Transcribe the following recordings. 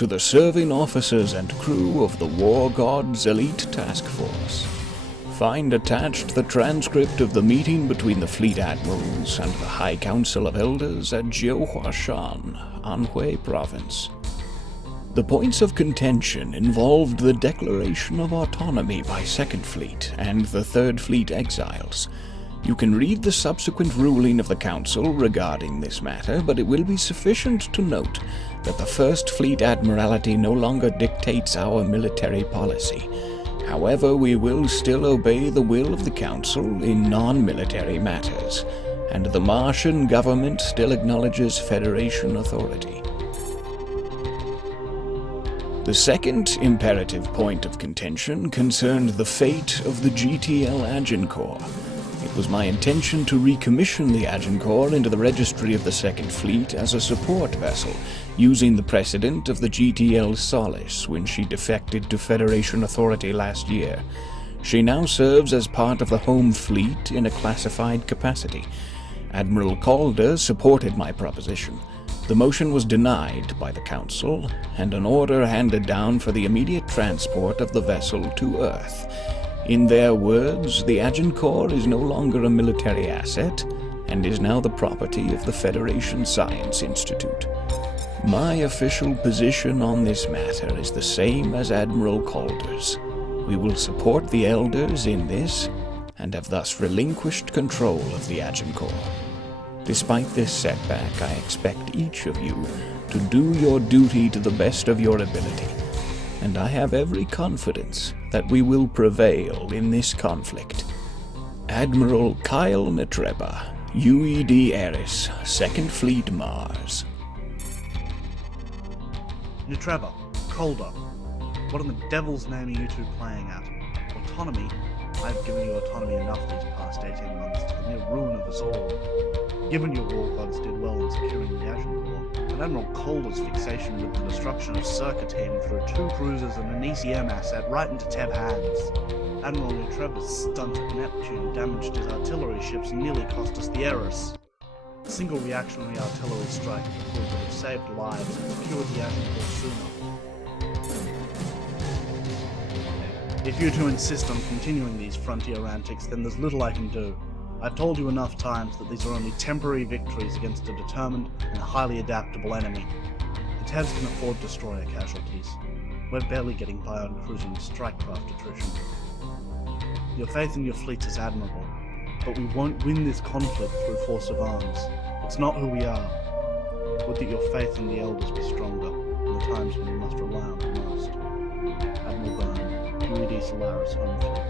to the serving officers and crew of the War God's Elite Task Force. Find attached the transcript of the meeting between the Fleet Admirals and the High Council of Elders at Jiuhuashan, Anhui Province. The points of contention involved the declaration of autonomy by Second Fleet and the Third Fleet exiles. You can read the subsequent ruling of the Council regarding this matter, but it will be sufficient to note that the First Fleet Admiralty no longer dictates our military policy. However, we will still obey the will of the Council in non-military matters, and the Martian government still acknowledges Federation authority. The second imperative point of contention concerned the fate of the GTL Agincourt. It was my intention to recommission the Agincourt into the registry of the Second Fleet as a support vessel, using the precedent of the GTL Solace when she defected to Federation authority last year. She now serves as part of the home fleet in a classified capacity. Admiral Calder supported my proposition. The motion was denied by the Council, and an order handed down for the immediate transport of the vessel to Earth. In their words, the Agincourt is no longer a military asset, and is now the property of the Federation Science Institute. My official position on this matter is the same as Admiral Calder's. We will support the Elders in this, and have thus relinquished control of the Agincourt. Despite this setback, I expect each of you to do your duty to the best of your ability, and I have every confidence that we will prevail in this conflict. Admiral Kyle Netreba, UED Eris, 2nd Fleet Mars. Netreba, Calder, what in the devil's name are you two playing at? Autonomy? I've given you autonomy enough these past 18 months to the near ruin of us all. Given your war gods did well in securing the Agincourt, and Admiral Calder's fixation with the destruction of Circa Team threw 2 cruisers and an ECM asset right into Tev hands. Admiral Netreba's stunt at Neptune damaged his artillery ships and nearly cost us the Eris. A single reactionary artillery strike would have saved lives and secured the Agincourt sooner. If you two insist on continuing these frontier antics, then there's little I can do. I've told you enough times that these are only temporary victories against a determined and highly adaptable enemy. The Tevs can afford destroyer casualties. We're barely getting by on cruising strikecraft attrition. Your faith in your fleets is admirable, but we won't win this conflict through force of arms. It's not who we are. Would that your faith in the Elders be stronger in the times when we must rely on the most. Admiral Byrne, UED Solaris, Home Fleet.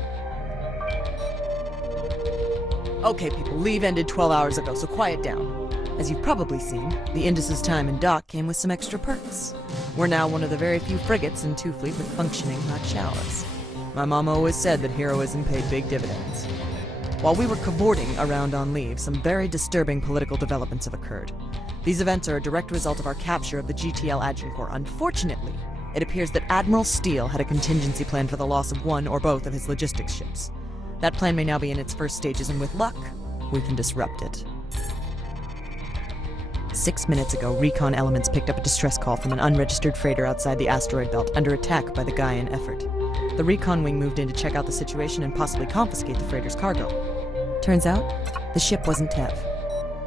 Okay, people, leave ended 12 hours ago, so quiet down. As you've probably seen, the Indus's time in dock came with some extra perks. We're now one of the very few frigates in 2 Fleet with functioning hot showers. My mom always said that heroism paid big dividends. While we were cavorting around on leave, some very disturbing political developments have occurred. These events are a direct result of our capture of the GTL Agincourt. Unfortunately, it appears that Admiral Steele had a contingency plan for the loss of one or both of his logistics ships. That plan may now be in its first stages, and with luck, we can disrupt it. 6 minutes ago, recon elements picked up a distress call from an unregistered freighter outside the asteroid belt under attack by the Gaian effort. The recon wing moved in to check out the situation and possibly confiscate the freighter's cargo. Turns out, the ship wasn't Tev,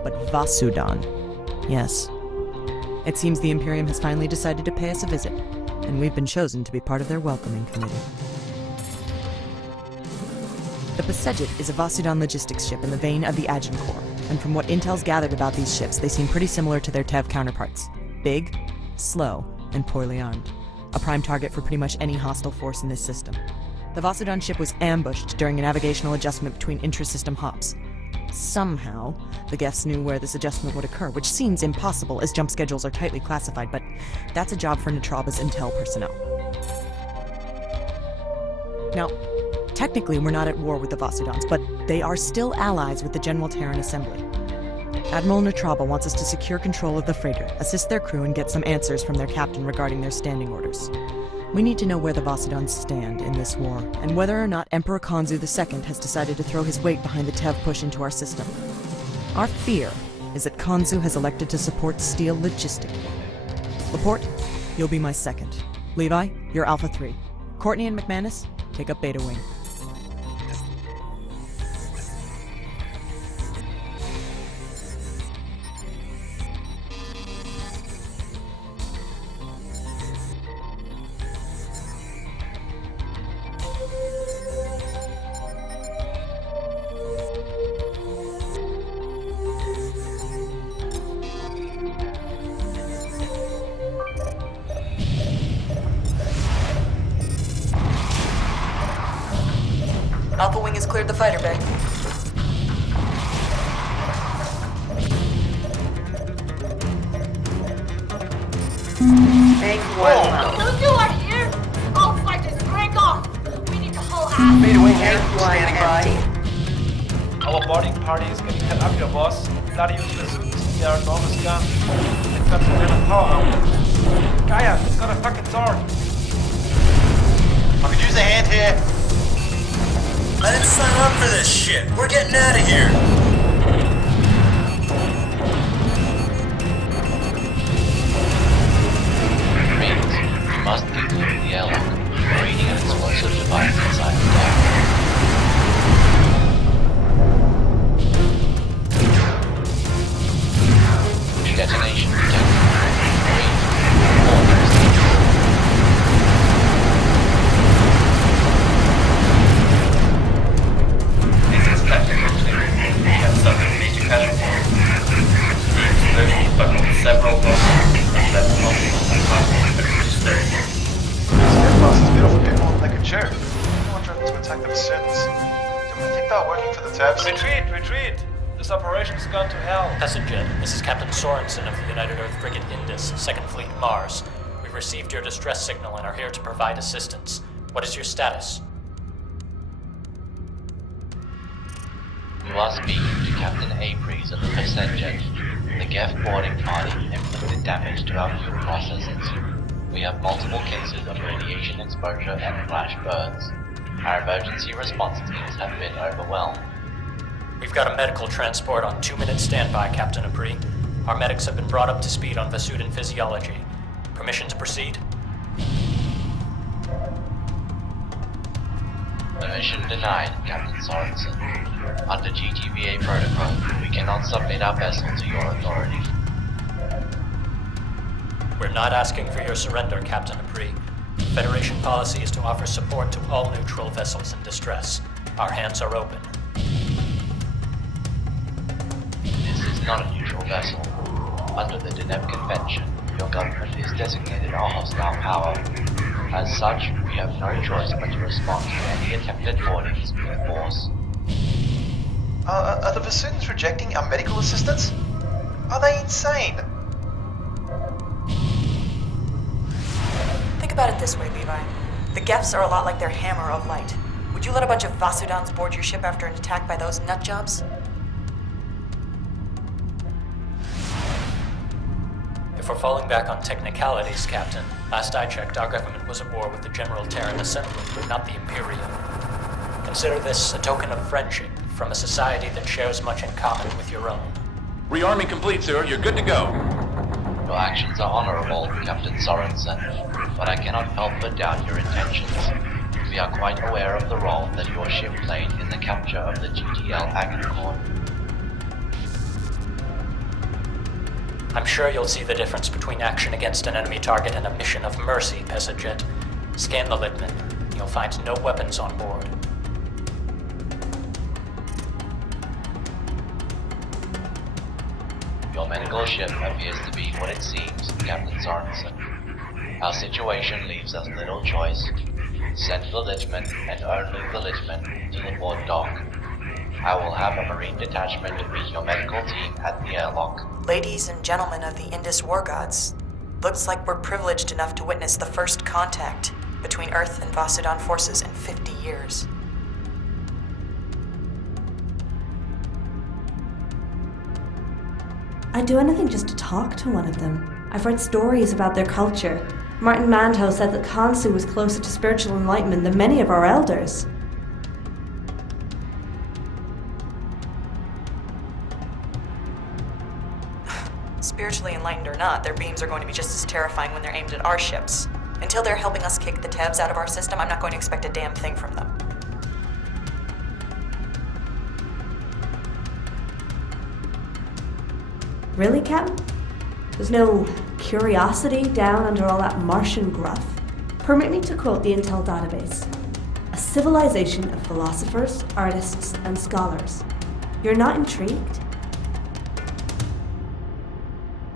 but Vasudhan. Yes. It seems the Imperium has finally decided to pay us a visit, and we've been chosen to be part of their welcoming committee. The Pasejet is a Vasudhan logistics ship in the vein of the Agincourt, and from what intel's gathered about these ships, they seem pretty similar to their Tev counterparts. Big, slow, and poorly armed. A prime target for pretty much any hostile force in this system. The Vasudhan ship was ambushed during a navigational adjustment between intra-system hops. Somehow, the Geths knew where this adjustment would occur, which seems impossible as jump schedules are tightly classified, but that's a job for Netraba's intel personnel. Now, technically, we're not at war with the Vasudhans, but they are still allies with the General Terran Assembly. Admiral Netraba wants us to secure control of the freighter, assist their crew, and get some answers from their captain regarding their standing orders. We need to know where the Vasudhans stand in this war, and whether or not Emperor Kanzu II has decided to throw his weight behind the Tev push into our system. Our fear is that Kanzu has elected to support Steele logistically. Laporte, You'll be my second. Levi, you're Alpha 3. Courtney and McManus, take up Beta Wing. Alpha Wing has cleared the fighter bay. Those two are here! All fighters, break off! We need to haul ass! Beta Wing here, standing by. Our boarding party is getting cut up, your boss. Bloody useless suits, their enormous gun. They've got some kind of power armor. Gaia, it's got a fucking sword. I could use a hand here. I didn't sign up for this shit. We're getting out of here. Marines, you must get through the airlock. We're reading an explosive device inside the deck. Detonation detected. Marines, all personnel. This is technical clear. We have suffered major casualties. The explosion buckled several bosses and left multiple unconscious disturbed. Steadfast is beautiful people. They could cheer. We want them to attack the Visitans. Do we think they're working for the Tabs? Retreat, retreat! This operation's gone to hell. Passenger, this is Captain Sorensen of the United Earth Frigate Indus, 2nd Fleet Mars. We've received your distress signal and are here to provide assistance. What is your status? You are speaking to Captain Aprys of the Passenger. The Geth boarding party inflicted damage to our fuel processors. We have multiple cases of radiation exposure and flash burns. Our emergency response teams have been overwhelmed. We've got a medical transport on 2-minute standby, Captain Apri. Our medics have been brought up to speed on Vasudan physiology. Permission to proceed? Permission denied, Captain Sorensen. Under GTVA protocol, we cannot submit our vessel to your authority. We're not asking for your surrender, Captain Apri. Federation policy is to offer support to all neutral vessels in distress. Our hands are open. This is not a neutral vessel. Under the Deneb Convention, your government is designated a hostile power. As such, we have no choice but to respond to any attempted boardings with force. Are the Visitans rejecting our medical assistance? Are they insane? Think about it this way, Levi. The Gefs are a lot like their hammer of light. Would you let a bunch of Vasudans board your ship after an attack by those nutjobs? If we're falling back on technicalities, Captain, last I checked, our government was at war with the General Terran Assembly, not the Imperium. Consider this a token of friendship from a society that shares much in common with your own. Rearming complete, sir. You're good to go. Your actions are honorable, Captain Sorensen, but I cannot help but doubt your intentions. We are quite aware of the role that your ship played in the capture of the GTL Agincourt. I'm sure you'll see the difference between action against an enemy target and a mission of mercy, Pesajet. Scan the Litman. You'll find no weapons on board. Your medical ship appears to be what it seems, Captain Sorensen. Our situation leaves us little choice. Send the Litman, and only the Litman, to the port dock. I will have a Marine detachment meet your medical team at the airlock. Ladies and gentlemen of the Indus War Gods, looks like we're privileged enough to witness the first contact between Earth and Vasudan forces in 50 years. I'd do anything just to talk to one of them. I've read stories about their culture. Martin Mandho said that Khonsu was closer to spiritual enlightenment than many of our elders. Spiritually enlightened or not, their beams are going to be just as terrifying when they're aimed at our ships. Until they're helping us kick the Tevs out of our system, I'm not going to expect a damn thing from them. Really, Captain? There's no curiosity down under all that Martian gruff? Permit me to quote the Intel database. A civilization of philosophers, artists, and scholars. You're not intrigued?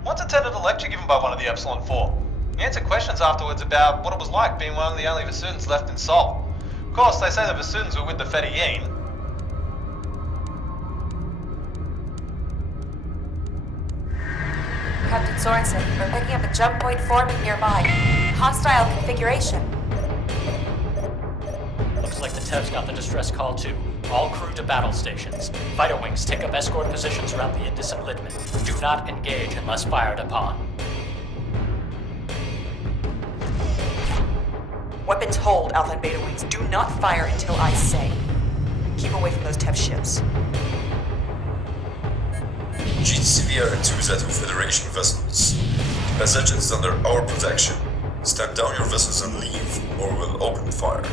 Once attended a lecture given by one of the Epsilon 4. He answered questions afterwards about what it was like being one of the only Vasudans left in Sol. Of course, they say the Vasudans were with the Fedayeen. Captain Sorensen, we're picking up a jump point forming nearby. Hostile configuration. Looks like the Tevs got the distress call too. All crew to battle stations. Fighter wings take up escort positions around the Indus and Lidman. Do not engage unless fired upon. Weapons hold, Alpha and Beta wings. Do not fire until I say. Keep away from those Tev ships. GTCV are 2Z2 Federation vessels. The passage is under our protection. Stand down your vessels and leave, or we'll open fire.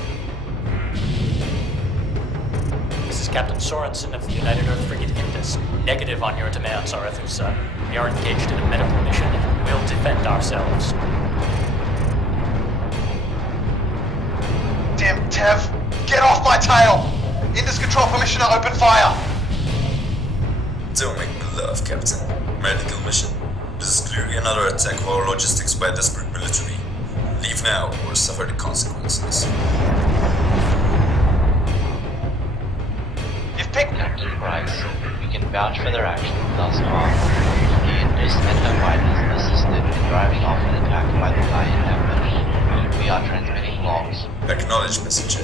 This is Captain Sorensen of the United Earth Frigate Indus. Negative on your demands, Arethusa. We are engaged in a medical mission and will defend ourselves. Damn Tev! Get off my tail! Indus control permission to open fire! Don't make me laugh, Captain. Medical mission. This is clearly another attack of our logistics by a desperate military. Leave now or suffer the consequences. You've picked... Captain Price, we can vouch for their actions thus far. The Indus and her fighters assisted in driving off an attack by the Lion ambush. We are transmitting logs. Acknowledge message,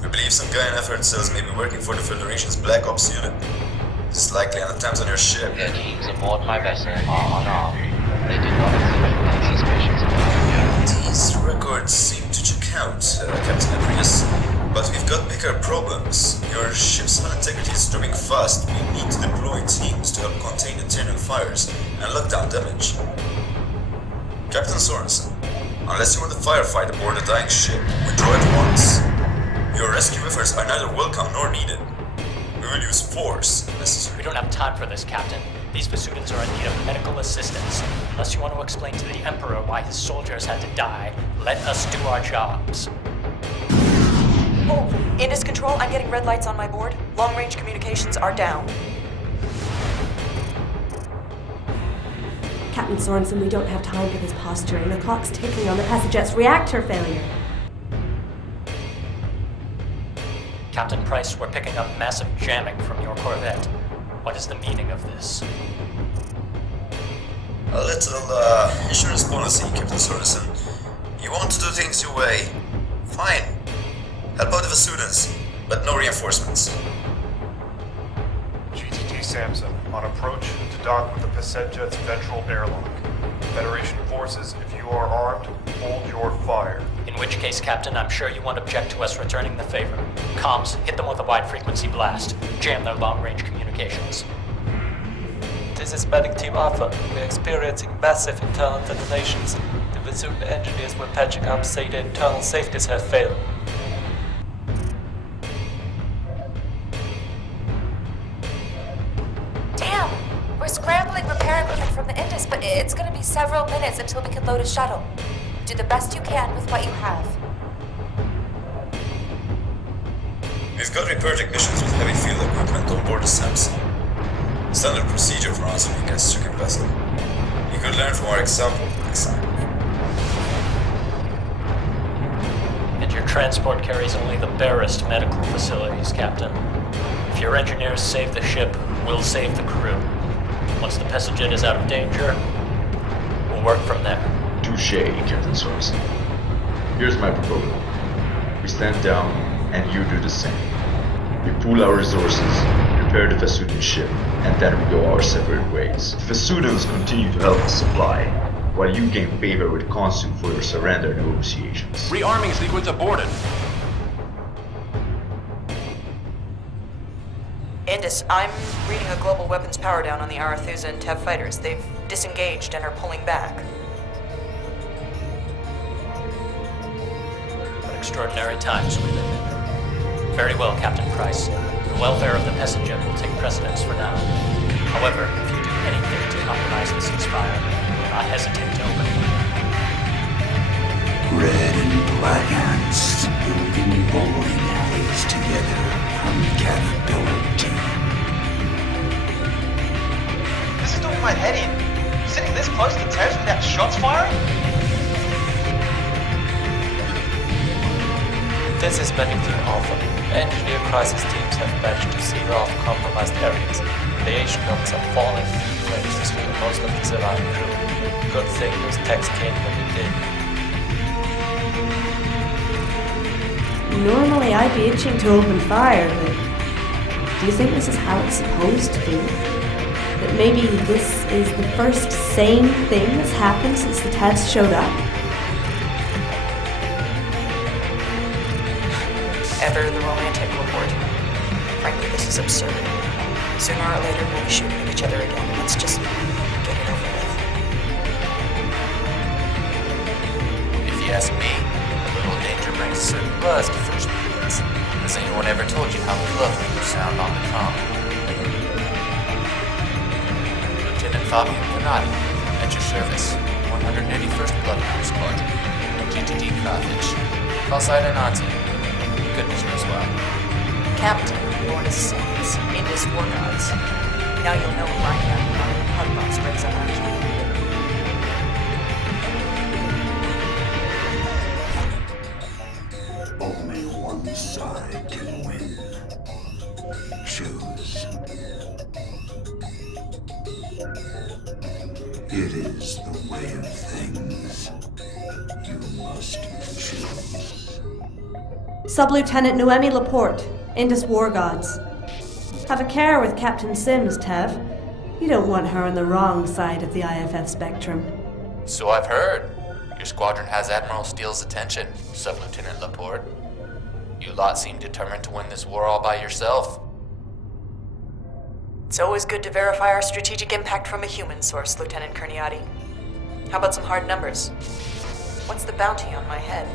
We believe some Gaian effort cells may be working for the Federation's Black Ops unit. This is likely an attempt on your ship. Their teams aboard my vessel are unarmed. They did not exhibit any suspicions of danger. These records seem to check out, Captain Aprius. But we've got bigger problems. Your ship's hull integrity is dropping fast. We need to deploy teams to help contain internal fires and lock down damage. Captain Sorensen, unless you want to firefight aboard a dying ship, withdraw at once. Your rescue efforts are neither welcome nor needed. We will use force if necessary. We don't have time for this, Captain. These Vasudans are in need of medical assistance. Unless you want to explain to the Emperor why his soldiers had to die, let us do our jobs. Oh, Indus Control, I'm getting red lights on my board. Long-range communications are down. Captain Sorensen, we don't have time for this posturing. The clock's ticking on the Passaget's reactor failure. Captain Price, we're picking up massive jamming from your corvette. What is the meaning of this? A little, insurance policy, Captain Sorensen. You want to do things your way? Fine. Help out the Vasudans, but no reinforcements. GTT Samson, on approach to dock with the Passaget's ventral airlock. Federation forces, if you are armed, hold your fire. In which case, Captain, I'm sure you won't object to us returning the favor. Comms, hit them with a wide-frequency blast. Jam their long-range communications. This is Medic Team Alpha. We're experiencing massive internal detonations. The Vasudan engineers we're patching up say the internal safeties have failed. Damn! We're scrambling repair equipment from the Indus, but it's gonna be several minutes until we can load a shuttle. Do the best you can with what you have. We've got repair technicians with heavy field equipment on board the Samson. Standard procedure for answering against stricken vessel. You could learn from our example next time. And your transport carries only the barest medical facilities, Captain. If your engineers save the ship, we'll save the crew. Once the Passaget is out of danger, we'll work from there. Touché, Captain Sorensen. Here's my proposal. We stand down, and you do the same. We pool our resources, repair the Vasudan ship, and then we go our separate ways. The Vasudans continue to help us supply, while you gain favor with Khonsu for your surrender negotiations. Rearming sequence aborted. Indus, I'm reading a global weapons power down on the Arethusa and Tev fighters. They've disengaged and are pulling back. What extraordinary times we live in. Very well, Captain Price. The welfare of the passenger will take precedence for now. However, if you do anything to compromise the ceasefire, we will not hesitate to open fire. Red and black ants building bowling alleys together from Caterpillar Team. This is doing my head in. Sitting this close to Tev's without shots firing? This is Medic Team Alpha. Engineer crisis teams have managed to seal off compromised areas. The Asian dogs have fallen into flames to steal most of the civilian crew. Good thing those techs came when they did. Normally I'd be itching to open fire, but do you think this is how it's supposed to be? That maybe this is the first sane thing that's happened since the Tevs showed up? Ever the romantic report. Frankly, this is absurd. Sooner or later, we'll be shooting at each other again. Let's just get it over with. If you ask me, a little danger brings a certain buzz to first meetings. Has anyone ever told you how lovely you sound on the comm? Lieutenant Fabian Gennady, at your service. 181st Blood Hound Squadron. GTD Carthage. Call sign Anansi. Goodness knows why. Captain, born as Sins, Indus War Gods. Now you'll know who I am when Hugbox brings up our key. Only one side can win. Choose. It is the way of things. You must choose. Sub-Lieutenant Noemi Laporte, Indus War Gods. Have a care with Captain Sims, Tev. You don't want her on the wrong side of the IFF spectrum. So I've heard. Your squadron has Admiral Steele's attention, Sub-Lieutenant Laporte. You lot seem determined to win this war all by yourself. It's always good to verify our strategic impact from a human source, Lieutenant Kerniati. How about some hard numbers? What's the bounty on my head?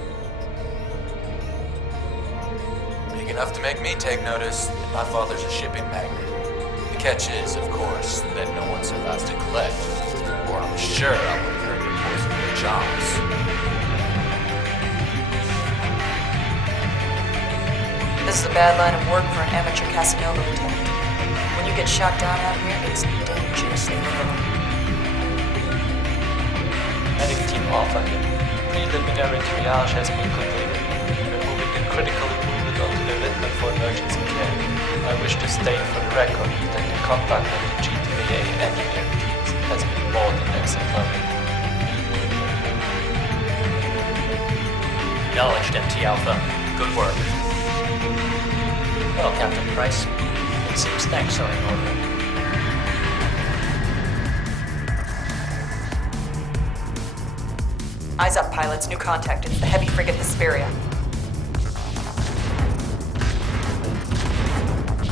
Big enough to make me take notice. My father's a shipping magnate. The catch is, of course, that no one survives to collect, or I'm sure I would have heard your poison your charms. This is a bad line of work for an amateur Casanova, Lieutenant. When you get shot down out here, it's dangerously low. Medic Team Alpha here. Preliminary triage has been completed. Removing the critically wounded onto the Rittman for emergency care. I wish to state for the record that the contact of the GTVA engineering teams has been more than exemplary. Acknowledged, MT Alpha. Good work. Well, Captain Price, it seems thanks are in order. Eyes up, pilots. New contact. It's the heavy frigate Hesperia.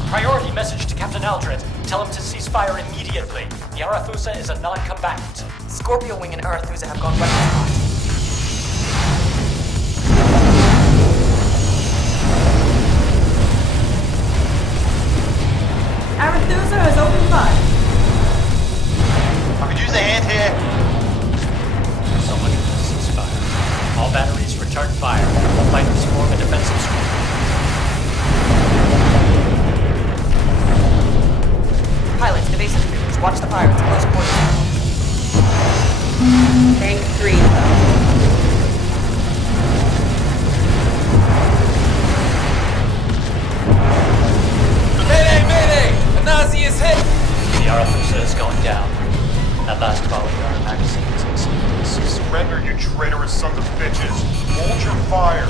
Priority message to Captain Aldred. Tell him to cease fire immediately. The Arethusa is a non-combatant. Scorpio Wing and Arethusa have gone weapons hot. Arethusa has opened fire. I could use a hand here. So much for the ceasefire. All batteries return fire. All fighters form a defensive squad. Pilots, evasive maneuvers. Watch the fire. It's close quarters. Take 3, though. Mayday! Mayday! A Nazi is hit! The Arethusa is going down. That last volley of our magazines is Surrender, you traitorous sons of bitches! Hold your fire!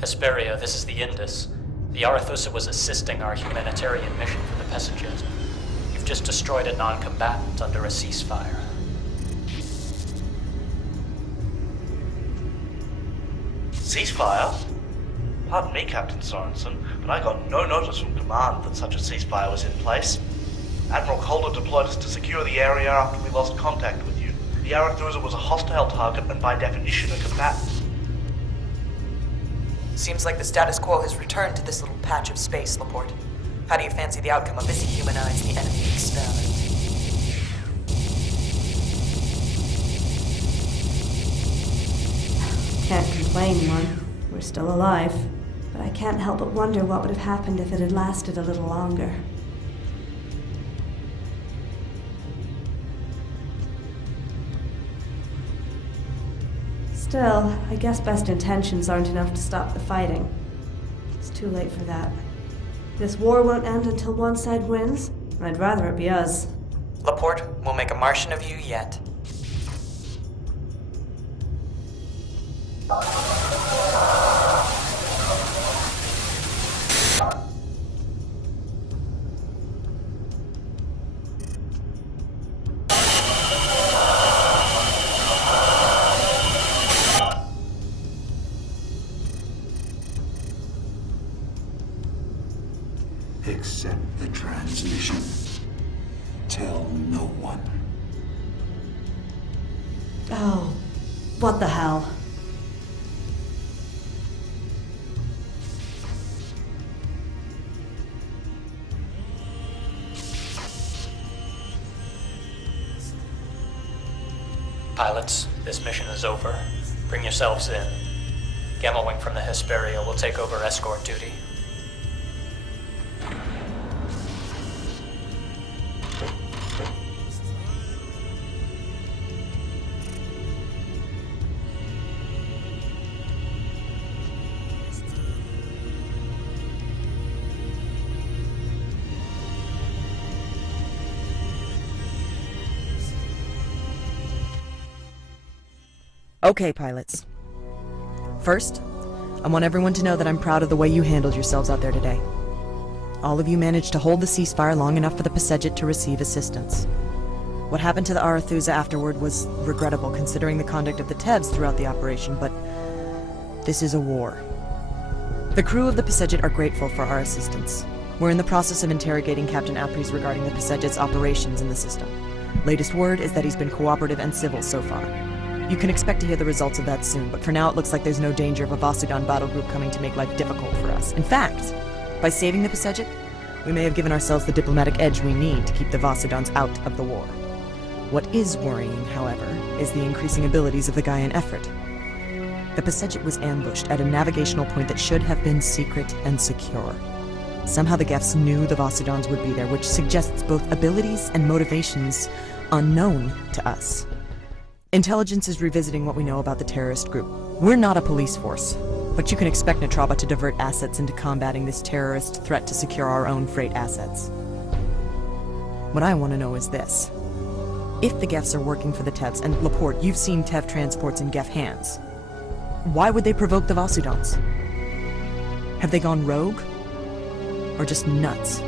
Hesperia, this is the Indus. The Arethusa was assisting our humanitarian mission for the passengers. You've just destroyed a non-combatant under a ceasefire. Ceasefire? Pardon me, Captain Sorensen, but I got no notice from command that such a ceasefire was in place. Admiral Calder deployed us to secure the area after we lost contact with you. The Arethusa was a hostile target and by definition a combatant. Seems like the status quo has returned to this little patch of space, Laporte. How do you fancy the outcome of this humanize the enemy experiment? Can't complain, one. We're still alive. But I can't help but wonder what would have happened if it had lasted a little longer. Still, I guess best intentions aren't enough to stop the fighting. It's too late for that. This war won't end until one side wins, and I'd rather it be us. Laporte, we'll make a Martian of you yet. Accept the transmission. Tell no one. Oh, what the hell? Pilots, this mission is over. Bring yourselves in. Gamma Wing from the Hesperia will take over escort duty. Okay, pilots. First, I want everyone to know that I'm proud of the way you handled yourselves out there today. All of you managed to hold the ceasefire long enough for the Pasejet to receive assistance. What happened to the Arethusa afterward was regrettable considering the conduct of the Tevs throughout the operation, but this is a war. The crew of the Pasejet are grateful for our assistance. We're in the process of interrogating Captain Apries regarding the Pasejet's operations in the system. Latest word is that he's been cooperative and civil so far. You can expect to hear the results of that soon, but for now it looks like there's no danger of a Vasudan battle group coming to make life difficult for us. In fact, by saving the Pasejet, we may have given ourselves the diplomatic edge we need to keep the Vasudans out of the war. What is worrying, however, is the increasing abilities of the Gaian effort. The Pasejet was ambushed at a navigational point that should have been secret and secure. Somehow the Gefs knew the Vasudans would be there, which suggests both abilities and motivations unknown to us. Intelligence is revisiting what we know about the terrorist group. We're not a police force, but you can expect Natraba to divert assets into combating this terrorist threat to secure our own freight assets. What I want to know is this. If the Gefs are working for the Tevs, and Laporte, you've seen Tev transports in Gef hands, why would they provoke the Vasudans? Have they gone rogue? Or just nuts?